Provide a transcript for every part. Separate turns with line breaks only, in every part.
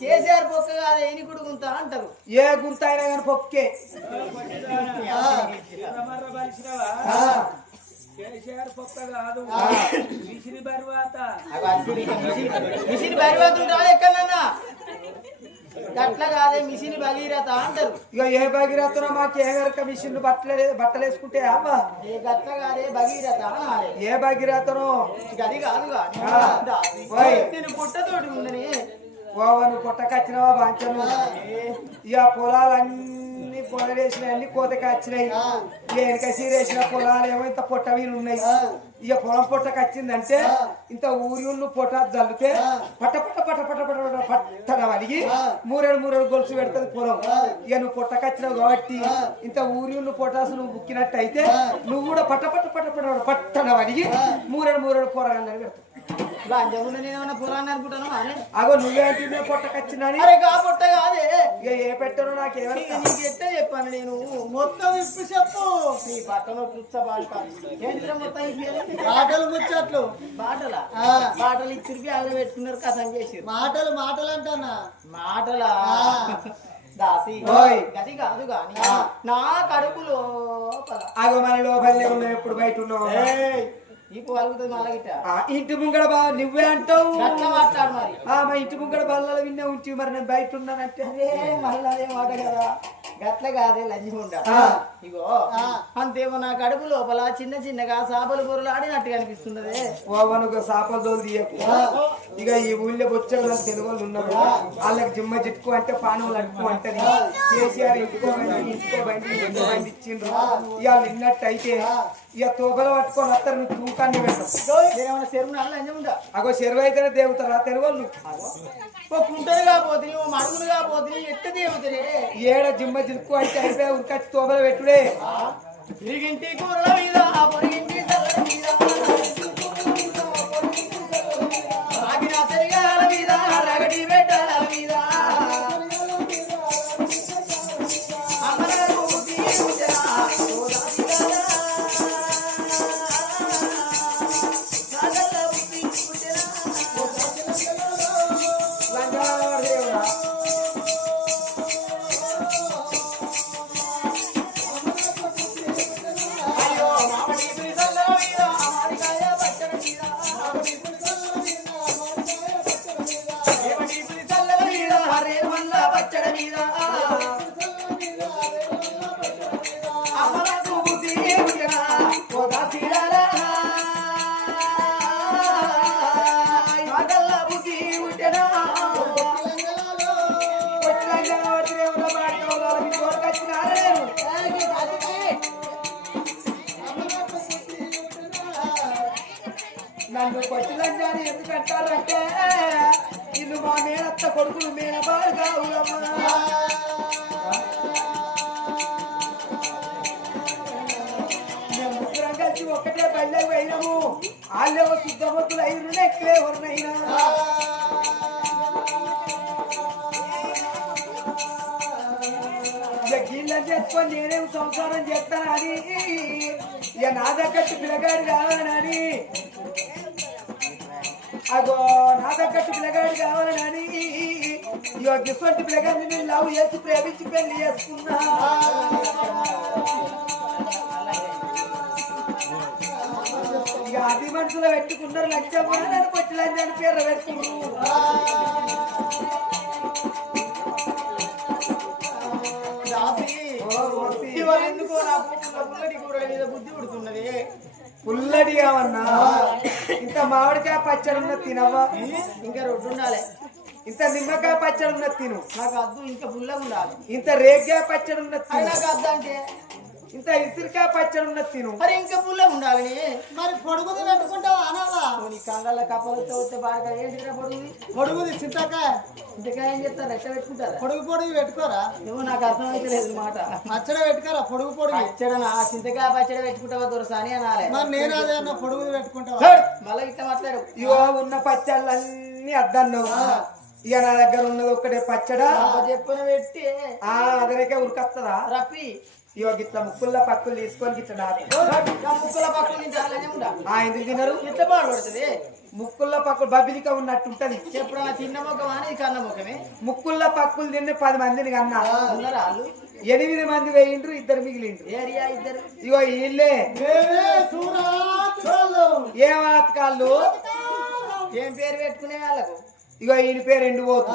కేసీఆర్ పొక్క కాదు ఎనికుడు గుంత అంటారు.
ఏ గుంత అయినా కానీ పొక్కే.
కేసీఆర్ పొక్క కాదు. బరువాత.
మిషన్ రాదు ఎక్కడన్నా కాదే మిషన్ భగీరథ అంటారు.
ఇక ఏ భగీరథనో మాకు ఏ గరక మిషన్లు బట్టలు బట్టలు వేసుకుంటే అవ్వా
ఏ గట్ల కాదే భగీరథ
ఏ భగీరథనో?
అది. నేను పుట్టతోటి ఉందని
ఓవను పొట్టకచ్చినవా బాంచను ఇక పొలాలన్నీ పొలవేసిన అన్ని కోతకి వచ్చినాయి ఇక వెనక సీరేసిన పొలాలు ఏమో ఇంత పొట్ట వీలు ఉన్నాయి ఇక పొలం పొట్టకి వచ్చిందంటే ఇంత ఊరి ఉన్న పొట్ట జల్లితే పట్ట పట్ట పట్ట పట్ట పట్ట పట్ట పట్టన వలిగి మూరేడు మూరేడు గొలుసు పెడుతుంది పొలం ఇక నువ్వు పొట్టకచ్చినావు కాబట్టి ఇంత ఊరి ఉన్న పొటాసు నువ్వు బుక్కినట్టు అయితే నువ్వు కూడా పట్ట పట్ట పట్ట పట్ట పట్టన వలిగి మూరేడు మూరేడు కూరగాయలు పెడతావు అగో నువ్వే
అరే కా పొట్ట కాదే.
ఇక ఏ నాకు
చెప్పాను నేను. మొత్తం ఇప్పు చెప్పు. నీ బాట.
ముచ్చట్లు.
బాటలా?
ఆ.
బాటలు ఇచ్చి బ్యాగ్ పెట్టుకున్నారు కథం చేసి.
మాటలు మాటలు? అంటానా
మాటలా. దాసి.
ఓయ్.
గది కాదు గాని నా కడుపులో పద.
ఆగో మన లోపలనే ఉన్నావు ఎప్పుడు బయట ఉన్నావు ఇంటి ముంగడ బా నువ్వే అంటావు. మా ఇంటి ముంగడ బల్లలు విన్నే ఉంచి మరి నేను బయట ఉన్నానంటే.
అదే మళ్ళీ అదే మాట కదా. గట్ల కాదే లంజముండ
ఆ.
ఇగో అంతేమో నా కడుపు లోపల చిన్న చిన్నగా చేపలు బొరలు ఆడినట్టుగా అనిపిస్తున్నదే.
ఓవనుకు సాపలు తోలు తీయకు. ఇక ఈ ఊళ్ళో వచ్చాడు తెలుగు వాళ్ళు ఉన్నారు వాళ్ళకి జిమ్మ జిట్టుకు అంటే పానవులు అడుపు అంటది. కేసీఆర్ ఇంటికో బండి ఇంటికో బండి ఇంటికో బండి ఇచ్చిండ్రు. ఇవాళ విన్నట్టు అయితే ఇక తోకలు పట్టుకొని వస్తారు నువ్వు తూకాన్ని
నేనేమన్నా చెరువు
అగో చెరువు అయితేనే దేవుతారా తెలుగు వాళ్ళు
ఓ కుంటలు కాపోతుంది ఓ మడుగులు కాపోతుంది ఎట్ట దేవుతరే
ఏడ జిమ్మ జిట్టుకు అంటే అయిపోయి ఉరికచ్చి తోకలు పెట్టుడే.
ఇరిగింటి కూరల
నన్ను కొట్టిలంజాని ఎందుకు అంటారంటే ఇల్లు మా మేనత్త కొడుకులు మేన బాగా మేము ముగ్గురం కలిసి ఒక్కటే బయలు పోయినాము. వాళ్ళేవో శుద్ధమొత్తులు ఐదు ఎక్కువే ఎవరినైనా. ఇక గీళ్ళని చేసుకొని నేనేం సంసారం చేస్తానని ఇక నా దగ్గట్టు పిల్లగాడు కావాలని అగో నా దగ్గట్టు పిల్లగాడు కావాలని ఇక గిసొంటి పిల్లగాడిని నేను లవ్ చేసి ప్రేమించి పెళ్ళి చేసుకున్నా. ఇక అది మనసులో పెట్టుకున్నారు లక్ష్యమ్మ నన్ను కొట్టిలని అని పేరు పెట్టుకున్నారు
ఎందుకో నాకు బుద్ధి పుడుతున్నది?
పుల్లడిగా ఉన్నా. ఇంత మామిడికాయ పచ్చడి ఉన్న తినవా
ఇంకా రొడ్డు ఉండాలి.
ఇంత నిమ్మకాయ పచ్చడి ఉన్న తిను.
నాకు అద్దు ఇంకా పుల్లగా ఉండాలి
ఇంత రేగ్గాయ పచ్చడి ఉన్న తిను.
నాకు అద్దు అంటే
ఇంత ఇసురికాయ పచ్చడి ఉన్న తిను.
మరి ఇంకా పుల్లగా ఉండాలని
మరి పొడుగుది పెట్టుకుంటావా అనవా
నీ కంగాళ్ళ కప్పలతో వస్తే బాగా ఏంటిరా పొడుగు.
పొడుగుది చింతకాయ
ఇంకా ఏం చెప్తారు ఎట్లా పెట్టుకుంటారా?
పొడుగు పొడుగు పెట్టుకోరా?
ఏమో నాకు అర్థమైతే లేదు మాట.
పచ్చడి పెట్టుకోరా? పొడుగు పొడుగు.
పచ్చడి ఆ చింతకాయ పచ్చడి పెట్టుకుంటావా దొరసా అని అనాలి.
మరి నేను అదే అన్న పొడుగుది పెట్టుకుంటావా?
మళ్ళీ ఇట్లా మాట్లాడు.
ఇగో ఉన్న పచ్చళ్ళన్నీ అద్దన్నావు. ఇక నా దగ్గర ఉన్నది ఒక్కటే పచ్చడా?
చెప్పిన పెట్టి.
ఆ అదనకే ఉరికొస్తుందా
రప్పి.
ఇగో గిట్ల ముక్కుల్లో పక్కులు తీసుకొని గిట్ల
ముక్కల
ఆ ఎందుకు తినరు?
ఎట్లా బాగుపడుతుంది
ముక్కుల్లో పక్కులు బబిలిక ఉన్నట్టు ఉంటది.
చెప్పుడన్నా తిన్న ముఖం అని కన్న ముఖమే?
ముక్కుల్లో పక్కులు తిన్న పది మందిని కన్నా. ఎనిమిది మంది వేయిండ్రు ఇద్దరు మిగిలిండ్రు.
ఏరియా ఇద్దరు?
ఇగో వీళ్ళే. ఏం ఆతకాళ్ళు
ఏం పేరు పెట్టుకునే వాళ్ళకు?
ఇగో ఈయన పేరు ఎండిపోతు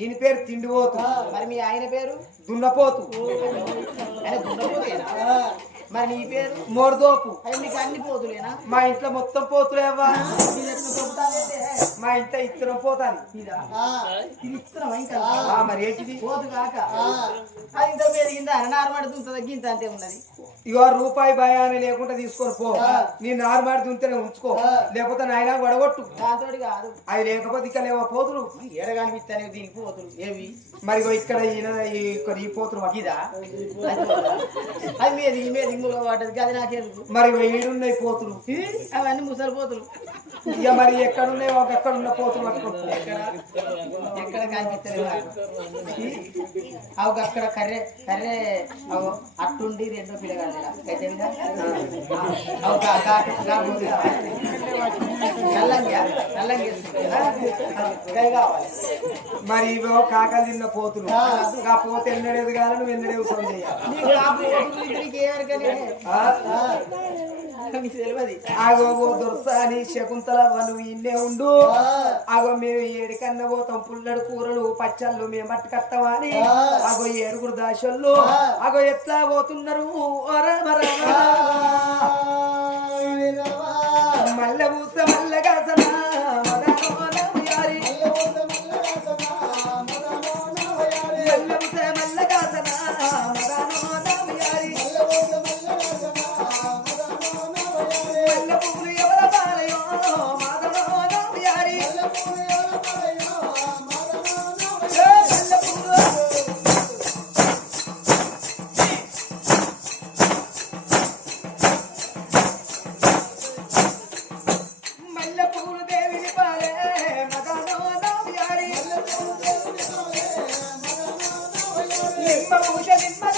ఈయన పేరు తిండిపోతు
మరి మీ ఆయన పేరు?
దున్నపోతు.
మరి నీ పేరు?
మోర్దోపు.
మీకు అన్ని పోతులేనా?
మా ఇంట్లో మొత్తం పోతులేవా మా ఇంట్లో ఇత్తనం పోతాను మరి? ఏంటిది?
పోదు కాక. అది ఇంత పెరిగిందా? నార్మల్ దుంత తగ్గింత అంతే ఉన్నది.
ఇగో రూపాయి భయాన్ని లేకుండా తీసుకొని పో. నీ నారుమాడి దుంతనే ఉంచుకో. లేకపోతే నాయన వడగొట్టు.
దాంతో కాదు.
అవి లేకపోతే ఇక లేవో పోతురు
ఏడ కనిపిస్తానే దీనికి పోతులు? ఏవి?
మరి ఇక్కడ ఈయన ఈ పోతురు.
ఇదా అది మీది మీద ఇంకో పడ్డది అది నాకెందుకు
మరి ఇగో ఈడున్నాయి పోతులు
అవన్నీ ముసలి పోతులు
ఇక మరి ఎక్కడున్నాయి ఒక ఎక్కడ ఉన్న పోతులు పట్టుకొని పో.
ఎక్కడ కనిపిస్తలేదు అవి అక్కడ కర్రె కర్రె అవు అట్టుండి రెండో పిల్లగాడు అవు
మరి ఇవో కాకలు తిన్న పోతులు. ఆ. పోత ఎన్నడేది కాదు నువ్వు ఎన్నడే ఉత్సవం చేయాలి. ఆగో ఓ దొరసాని శకుంతల నువ్వు ఇన్నే ఉండు. ఆగో మేము ఏడికన్నా పోతాం. పుల్లడు కూరలు పచ్చళ్ళు మేము పట్టుకత్తామా అని. ఆగో ఏడుగురు దాసోళ్ళు. ఆగో ఎట్లా పోతున్నారు? ఓ రామ రామ. మల్లె పూస మల్లెగాసన నవ్యారి. నిమ్మ